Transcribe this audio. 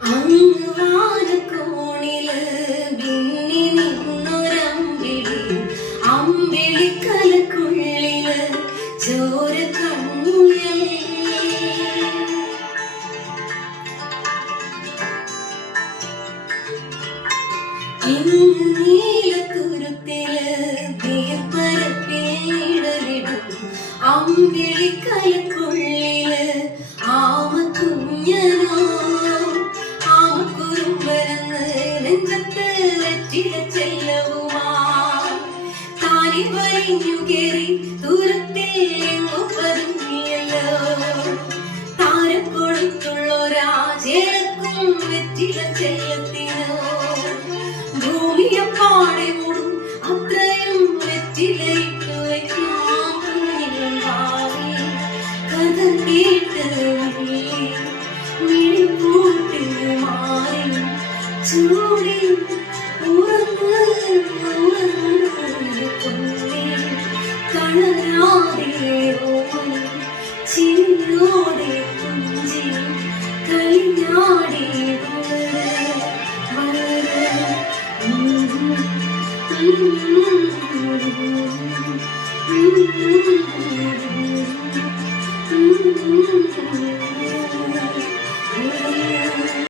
അങ്ങ് വാനക്കോണില് വിങ്ങി നിന്നൊരമ്പിളി, അമ്പിളിക്കലക്കുള്ളില് ചോര കൺമുയൽ. ഇന്ന് നീലത്തുരുത്തില് നീർപ്പരപ്പിൽ ഇടലിടും അമ്പിളിക്കലക്കുള്ളില് ആമക്കുഞ്ഞനോ. ആമക്കുറുമ്പരന്ന് നെഞ്ചത്ത് വെറ്റില ചെല്ലവുമാ താനെ വലിഞ്ഞു കേറി ദൂരത്തിൽ എങ്ങോ പതുങ്ങിയല്ലോ. താരക്കൊടുത്തുള്ളൊരാചേലക്കും വെറ്റില ചെല്ലത്തിനോ. ഭൂമിയെപ്പാടെ മൂടും അത്രയും വെറ്റിലയിട്ടു വയ്ക്കാം ഭാവി. കഥ കേട്ട് മിഴിപ്പൂട്ട് മാറി ചൂടി ഉറങ്ങ് തളരാതെ ചിരിയോടെ കുഞ്ചി കളിയാടി